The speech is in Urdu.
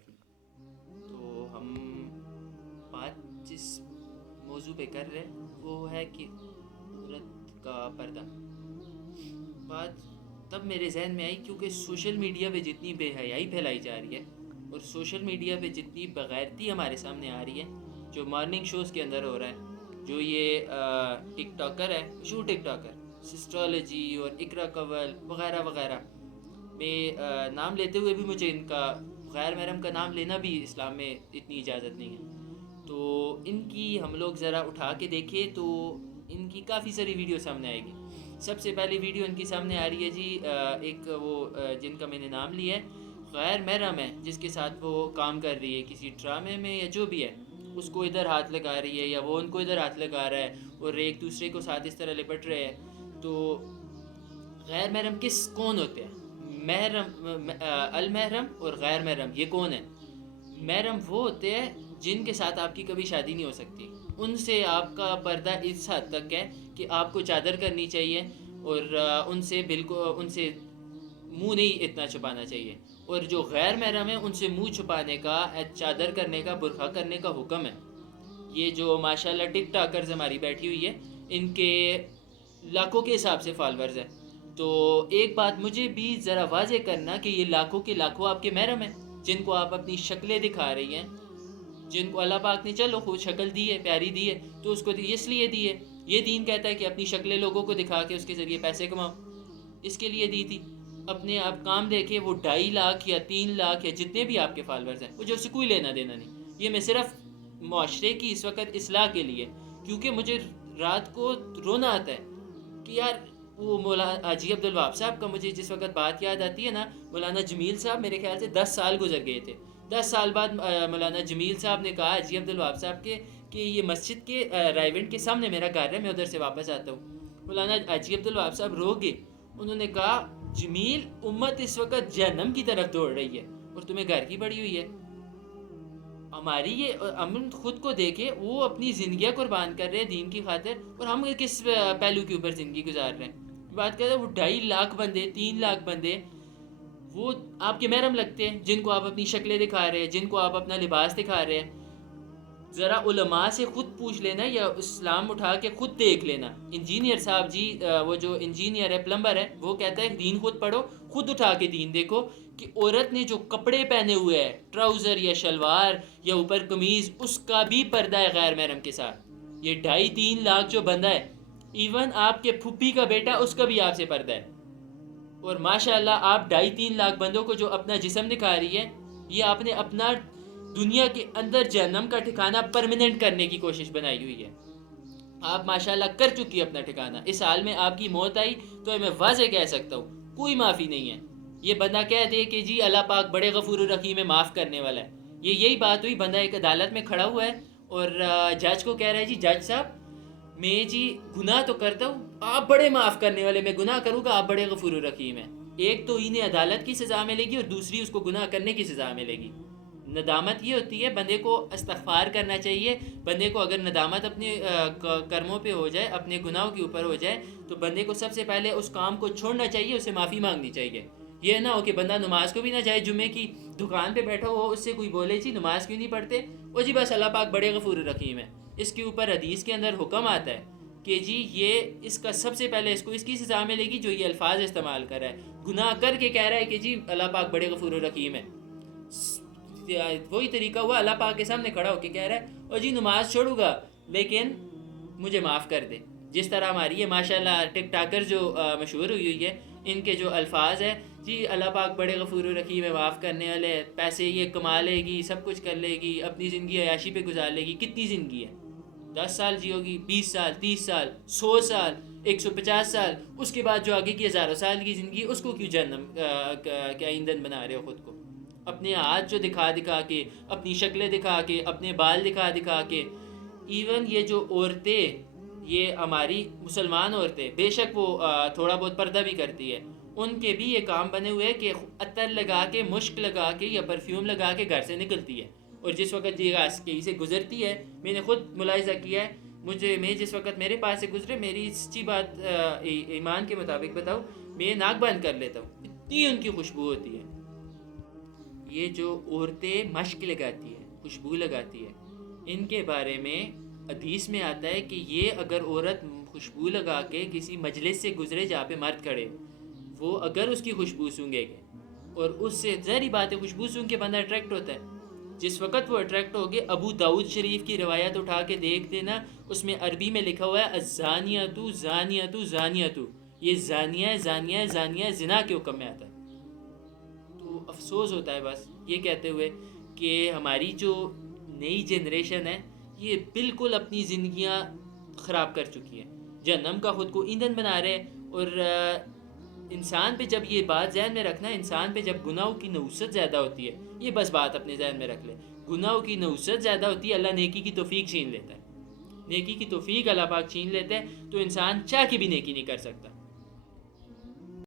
فوٹوگرافی. تو ہم بات جس موضوع پہ کر رہے وہ ہے کہ عورت کا پردہ. بات تب میرے ذہن میں آئی کیونکہ سوشل میڈیا پہ جتنی بے حیائی پھیلائی جا رہی ہے اور سوشل میڈیا پہ جتنی بغیرتی ہمارے سامنے آ رہی ہے، جو مارننگ شوز کے اندر ہو رہا ہے، جو یہ ٹک ٹاکر ہے، مشہور ٹک ٹاکر سسٹرالوجی اور اقرا قول وغیرہ وغیرہ میں نام لیتے ہوئے بھی مجھے ان کا غیر محرم کا نام لینا بھی اسلام میں اتنی اجازت نہیں ہے. تو ان کی ہم لوگ ذرا اٹھا کے دیکھیں تو ان کی کافی ساری ویڈیو سامنے آئے گی. سب سے پہلی ویڈیو ان کی سامنے آ رہی ہے جی ایک وہ جن کا میں نے نام لیا ہے غیر محرم ہے، جس کے ساتھ وہ کام کر رہی ہے کسی ڈرامے میں یا جو بھی ہے، اس کو ادھر ہاتھ لگا رہی ہے یا وہ ان کو ادھر ہاتھ لگا رہا ہے اور ایک دوسرے کو ساتھ اس طرح لپٹ رہے ہیں. تو غیر محرم کون ہوتے ہیں؟ محرم المحرم اور غیر محرم یہ کون ہے؟ محرم وہ ہوتے ہیں جن کے ساتھ آپ کی کبھی شادی نہیں ہو سکتی. ان سے آپ کا پردہ اس حد تک ہے کہ آپ کو چادر کرنی چاہیے اور ان سے بالکل ان سے منہ نہیں اتنا چھپانا چاہیے. اور جو غیر محرم ہے ان سے منہ چھپانے کا، چادر کرنے کا، برقع کرنے کا حکم ہے. یہ جو ماشاءاللہ ٹک ٹاکرز ہماری بیٹھی ہوئی ہے، ان کے لاکھوں کے حساب سے فالورز ہیں. تو ایک بات مجھے بھی ذرا واضح کرنا کہ یہ لاکھوں کے لاکھوں آپ کے محرم ہیں جن کو آپ اپنی شکلیں دکھا رہی ہیں، جن کو اللہ پاک نے چلو خود شکل دی ہے، پیاری دی ہے، تو اس کو اس لیے دی ہے. یہ دین کہتا ہے کہ اپنی شکلیں لوگوں کو دکھا کے اس کے ذریعے پیسے کماؤ، اس کے لیے دی تھی. اپنے آپ کام دیکھے، وہ 2.5 لاکھ یا 3 لاکھ یا جتنے بھی آپ کے فالورز ہیں، مجھے اس سے کوئی لینا دینا نہیں. یہ میں صرف معاشرے کی اس وقت اصلاح کے لیے، کیونکہ مجھے رات کو رونا آتا ہے کہ یار وہ مولانا حاجی عبدالوہاب صاحب کا مجھے جس وقت بات یاد آتی ہے نا، مولانا جمیل صاحب میرے خیال سے 10 سال گزر گئے تھے. 10 سال بعد مولانا جمیل صاحب نے کہا حاجی عبدالوہاب صاحب کے کہ یہ مسجد کے رائیونٹ کے سامنے میرا گھر ہے، میں ادھر سے واپس آتا ہوں. مولانا حاجی عبدالوہاب صاحب رو گئے. انہوں نے کہا جمیل، امت اس وقت جہنم کی طرف دوڑ رہی ہے اور تمہیں گھر کی پڑی ہوئی ہے. ہماری یہ ہم خود کو دیکھے، وہ اپنی زندگیاں قربان کر رہے ہیں دین کی خاطر، اور ہم کس پہلو کے اوپر زندگی گزار رہے ہیں. بات کرتے ہیں وہ 2.5 لاکھ بندے، 3 لاکھ بندے وہ آپ کے محرم لگتے ہیں، جن کو آپ اپنی شکلیں دکھا رہے ہیں، جن کو آپ اپنا لباس دکھا رہے ہیں. ذرا علماء سے خود پوچھ لینا یا اسلام اٹھا کے خود دیکھ لینا. انجینئر صاحب جی، وہ جو انجینئر ہے، پلمبر ہے، وہ کہتا ہے دین خود پڑھو، خود اٹھا کے دین دیکھو کہ عورت نے جو کپڑے پہنے ہوئے ہیں، ٹراؤزر یا شلوار یا اوپر قمیض، اس کا بھی پردہ ہے غیر محرم کے ساتھ. یہ 2.5-3 لاکھ جو بندہ ہے، ایون آپ کے پھپھی کا بیٹا، اس کا بھی آپ سے پردہ ہے. اور ماشاءاللہ آپ 2.5-3 لاکھ بندوں کو جو اپنا جسم دکھا رہی ہے، یہ آپ نے اپنا دنیا کے اندر جہنم کا ٹھکانہ پرماننٹ کرنے کی کوشش بنائی ہوئی ہے. آپ ماشاءاللہ کر چکی ہے اپنا ٹھکانہ. اس حال میں آپ کی موت آئی تو میں واضح کہہ سکتا ہوں کوئی معافی نہیں ہے. یہ بندہ کہہ دے کہ جی اللہ پاک بڑے غفور الرحیم ہے، معاف کرنے والا ہے. یہی بات ہوئی. بندہ ایک عدالت میں کھڑا ہوا ہے اور جج کو کہہ رہا ہے جی جج صاحب، میں جی گناہ تو کرتا ہوں، آپ بڑے معاف کرنے والے، میں گناہ کروں گا، آپ بڑے غفور الرحیم ہیں. ایک تو انہیں عدالت کی سزا ملے گی اور دوسری اس کو گناہ کرنے کی سزا ملے گی. ندامت یہ ہوتی ہے، بندے کو استغفار کرنا چاہیے. بندے کو اگر ندامت اپنے کرموں پہ ہو جائے، اپنے گناہوں کے اوپر ہو جائے، تو بندے کو سب سے پہلے اس کام کو چھوڑنا چاہیے، اسے معافی مانگنی چاہیے. یہ نہ ہو کہ بندہ نماز کو بھی نہ جائے، جمعے کی دکان پہ بیٹھا ہو، اس سے کوئی بولے جی نماز کیوں نہیں پڑھتے، وہ جی بس اللہ پاک بڑے غفور الرحیم ہے. اس کے اوپر حدیث کے اندر حکم آتا ہے کہ جی یہ اس کا سب سے پہلے اس کو اس کی سزا ملے گی جو یہ الفاظ استعمال کر رہا ہے، گناہ کر کے کہہ رہا ہے کہ جی اللہ پاک بڑے غفور الرحیم ہے. وہی طریقہ ہوا، اللہ پاک کے سامنے کھڑا ہو کے کہہ رہا ہے اور جی نماز چھوڑوں گا لیکن مجھے معاف کر دے. جس طرح ہماری یہ ماشاءاللہ ٹک ٹاکر جو مشہور ہوئی ہے، ان کے جو الفاظ ہیں جی اللہ پاک بڑے غفور الرحیم ہے، معاف کرنے والے، پیسے یہ کما لے گی، سب کچھ کر لے گی، اپنی زندگی عیاشی پہ گزار لے گی. کتنی زندگی ہے؟ 10 سال جیو گی، 20 سال، 30 سال، 100 سال، 150 سال، اس کے بعد جو آگے کی ہزاروں سال کی زندگی، اس کو کیوں جہنم کیا ایندھن بنا رہے ہو خود کو؟ اپنے ہاتھ جو دکھا دکھا کے، اپنی شکلیں دکھا کے، اپنے بال دکھا دکھا کے. ایون یہ جو عورتیں، یہ ہماری مسلمان عورتیں، بے شک وہ تھوڑا بہت پردہ بھی کرتی ہے، ان کے بھی یہ کام بنے ہوئے کہ عطر لگا کے، مشک لگا کے یا پرفیوم لگا کے گھر سے نکلتی ہے، اور جس وقت یہ کہیں سے گزرتی ہے، میں نے خود ملاحظہ کیا ہے، میں جس وقت میرے پاس سے گزرے، میری سچی بات ایمان کے مطابق بتاؤں، میں ناک بند کر لیتا ہوں، اتنی ان کی خوشبو ہوتی ہے. یہ جو عورتیں مشک لگاتی ہیں، خوشبو لگاتی ہیں، ان کے بارے میں حدیث میں آتا ہے کہ یہ اگر عورت خوشبو لگا کے کسی مجلس سے گزرے جہاں پہ مرد کھڑے، وہ اگر اس کی خوشبو سونگے گے اور اس سے ظاہری بات ہے خوشبو سونگ کے بندہ اٹریکٹ ہوتا ہے، جس وقت وہ اٹریکٹ ہوگے، ابو داؤد شریف کی روایت اٹھا کے دیکھ دینا، اس میں عربی میں لکھا ہوا ہے الزانیۃ زانیۃ زانیۃ، یہ زانیہ ہے، زانیہ ہے، زانیہ ہے، زنا کے حکم میں آتا ہے۔ تو افسوس ہوتا ہے بس یہ کہتے ہوئے کہ ہماری جو نئی جنریشن ہے یہ بالکل اپنی زندگیاں خراب کر چکی ہے، جہنم کا خود کو ایندھن بنا رہے، اور انسان پہ جب یہ بات ذہن میں رکھنا، انسان پہ جب گناہوں کی نحوست زیادہ ہوتی ہے، یہ بس بات اپنے ذہن میں رکھ لے، گناہوں کی نحوست زیادہ ہوتی ہے، اللہ نیکی کی توفیق چھین لیتا ہے، نیکی کی توفیق اللہ پاک چھین لیتا ہے، تو انسان چاہ کے بھی نیکی نہیں کر سکتا۔